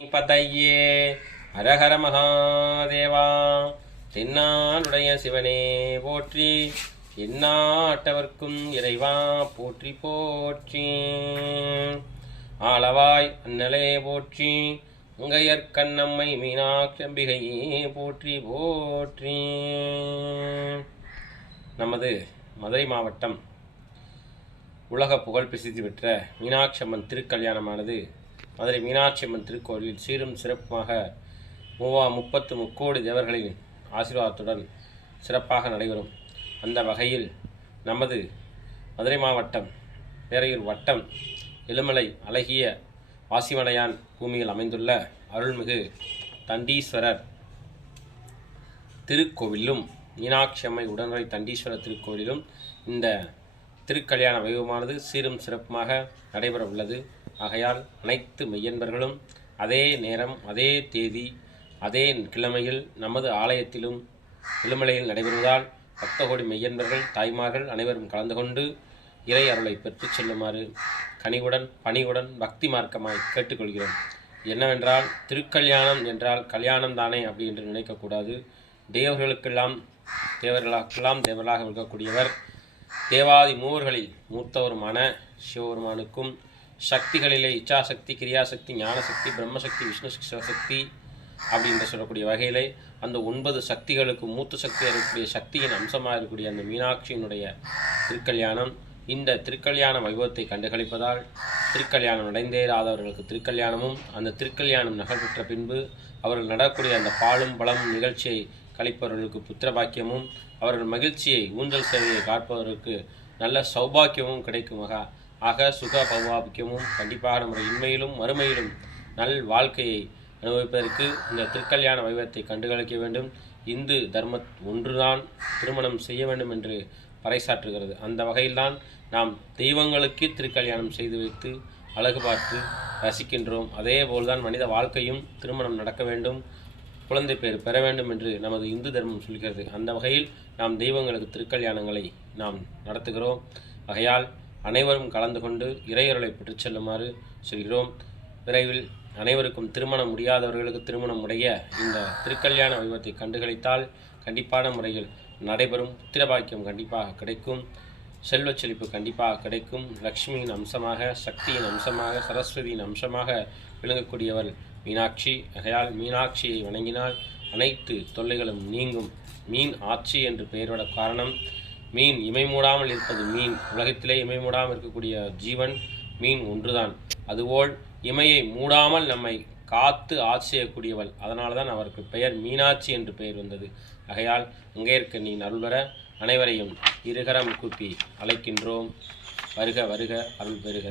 பதையே. ஹரஹர மகாதேவா தென்னாடுடைய சிவனே போற்றி. எந்நாட்டவர்க்கும் இறைவா போற்றி போற்றி. ஆளவாய் அன்னலே போற்றி. உங்கையற்கண்ணம்மை மீனாட்சம்பிகையே போற்றி போற்றி. நமது மதுரை மாவட்டம் உலக புகழ் பிரசித்தி பெற்ற மீனாட்சம்மன் திருக்கல்யாணமானது மதுரை மீனாட்சி அம்மன் திருக்கோவிலில் சீரும் சிறப்புமாக மூவா முப்பத்து முக்கோடி தேவர்களின் ஆசீர்வாதத்துடன் சிறப்பாக நடைபெறும். அந்த வகையில் நமது மதுரை மாவட்டம் பேரையூர் வட்டம் எழுமலை அழகிய வாசிமலையான் பூமியில் அமைந்துள்ள அருள்மிகு தண்டீஸ்வரர் திருக்கோவிலும் மீனாட்சி அம்மை உடனுறை தண்டீஸ்வரர் திருக்கோவிலும் இந்த திருக்கல்யாண வைபவமானது சீரும் சிறப்புமாக நடைபெற உள்ளது ஆகையால் அனைத்து மெய்யன்பர்களும் அதே நேரம் அதே தேதி அதே கிழமையில் நமது ஆலயத்திலும் இளமலையில் நடைபெறுவதால் பக்த கோடி மெய்யன்பர்கள் தாய்மார்கள் அனைவரும் கலந்து கொண்டு இறை அருளை பெற்றுச் செல்லுமாறு கனிவுடன் பணிவுடன் பக்தி மார்க்கமாய் கேட்டுக்கொள்கிறோம். என்னவென்றால் திருக்கல்யாணம் என்றால் கல்யாணம் தானே அப்படி என்று நினைக்கக்கூடாது தேவர்களுக்கெல்லாம் தேவர்களாக்கெல்லாம் தேவர்களாக இருக்கக்கூடியவர். தேவாதி மூவர்களில் மூத்தவருமான சிவபெருமானுக்கும் சக்திகளிலே இச்சாசக்தி கிரியாசக்தி ஞானசக்தி பிரம்மசக்தி விஷ்ணு சிவசக்தி அப்படின்ற சொல்லக்கூடிய வகையிலே அந்த ஒன்பது சக்திகளுக்கு மூத்த சக்தியாக இருக்கக்கூடிய சக்தியின் அம்சமாக இருக்கக்கூடிய அந்த மீனாட்சியினுடைய திருக்கல்யாணம். இந்த திருக்கல்யாண வைபவத்தை கண்டுகளிப்பதால் திருக்கல்யாணம் நடைந்தேறாதவர்களுக்கு திருக்கல்யாணமும் அந்த திருக்கல்யாணம் நகர்பெற்ற பின்பு அவர்கள் நடக்கூடிய அந்த பாலும் பலமும் நிகழ்ச்சியை கழிப்பவர்களுக்கு புத்திர பாக்கியமும் அவர்கள் மகிழ்ச்சியை ஊஞ்சல் சேவையை காப்பவர்களுக்கு நல்ல சௌபாக்கியமும் கிடைக்குமாக அக சுக பௌபாக்கியமும் கண்டிப்பாக நம்முடைய இன்மையிலும் மறுமையிலும் நல் வாழ்க்கையை அனுபவிப்பதற்கு இந்த திருக்கல்யாண வைபவத்தை கண்டுகளிக்க வேண்டும். இந்து தர்ம ஒன்றுதான் திருமணம் செய்ய வேண்டும் என்று பறைசாற்றுகிறது. அந்த வகையில்தான் நாம் தெய்வங்களுக்கு திருக்கல்யாணம் செய்து வைத்து அழகு பார்த்து ரசிக்கின்றோம். அதே போல்தான் மனித வாழ்க்கையும் திருமணம் நடக்க வேண்டும். குழந்தை பேர் பெற வேண்டும் என்று நமது இந்து தர்மம் சொல்கிறது. அந்த வகையில் நாம் தெய்வங்களுக்கு திருக்கல்யாணங்களை நாம் நடத்துகிறோம். ஆகையால் அனைவரும் கலந்து கொண்டு இறையருளை பெற்றுச் செல்லுமாறு சொல்கிறோம். விரைவில் அனைவருக்கும் திருமணம் முடியாதவர்களுக்கு திருமணம் உடைய இந்த திருக்கல்யாண வைபவத்தை கண்டுகளித்தால் கண்டிப்பான முறையில் நடைபெறும். புத்திரபாக்கியம் கண்டிப்பாக கிடைக்கும். செல்வச் செழிப்பு கண்டிப்பாக கிடைக்கும். லக்ஷ்மியின் அம்சமாக சக்தியின் அம்சமாக சரஸ்வதியின் அம்சமாக விளங்கக்கூடியவர் மீனாட்சி. ஆகையால் மீனாட்சியை வணங்கினால் அனைத்து தொல்லைகளும் நீங்கும். மீன் ஆட்சி என்று பெயரிட காரணம். மீன் இமை மூடாமல் இருப்பது மீன். உலகத்திலே இமை மூடாமல் இருக்கக்கூடிய ஜீவன் மீன் ஒன்றுதான். அதுபோல் இமையை மூடாமல் நம்மை காத்து ஆட்சியக்கூடியவள் அதனால தான் அவருக்கு பெயர் மீனாட்சி என்று பெயர் வந்தது. ஆகையால் அங்கேற்க நீ அருள்வர அனைவரையும் இருகரம் கூப்பி அழைக்கின்றோம். வருக வருக அருள் பெறுக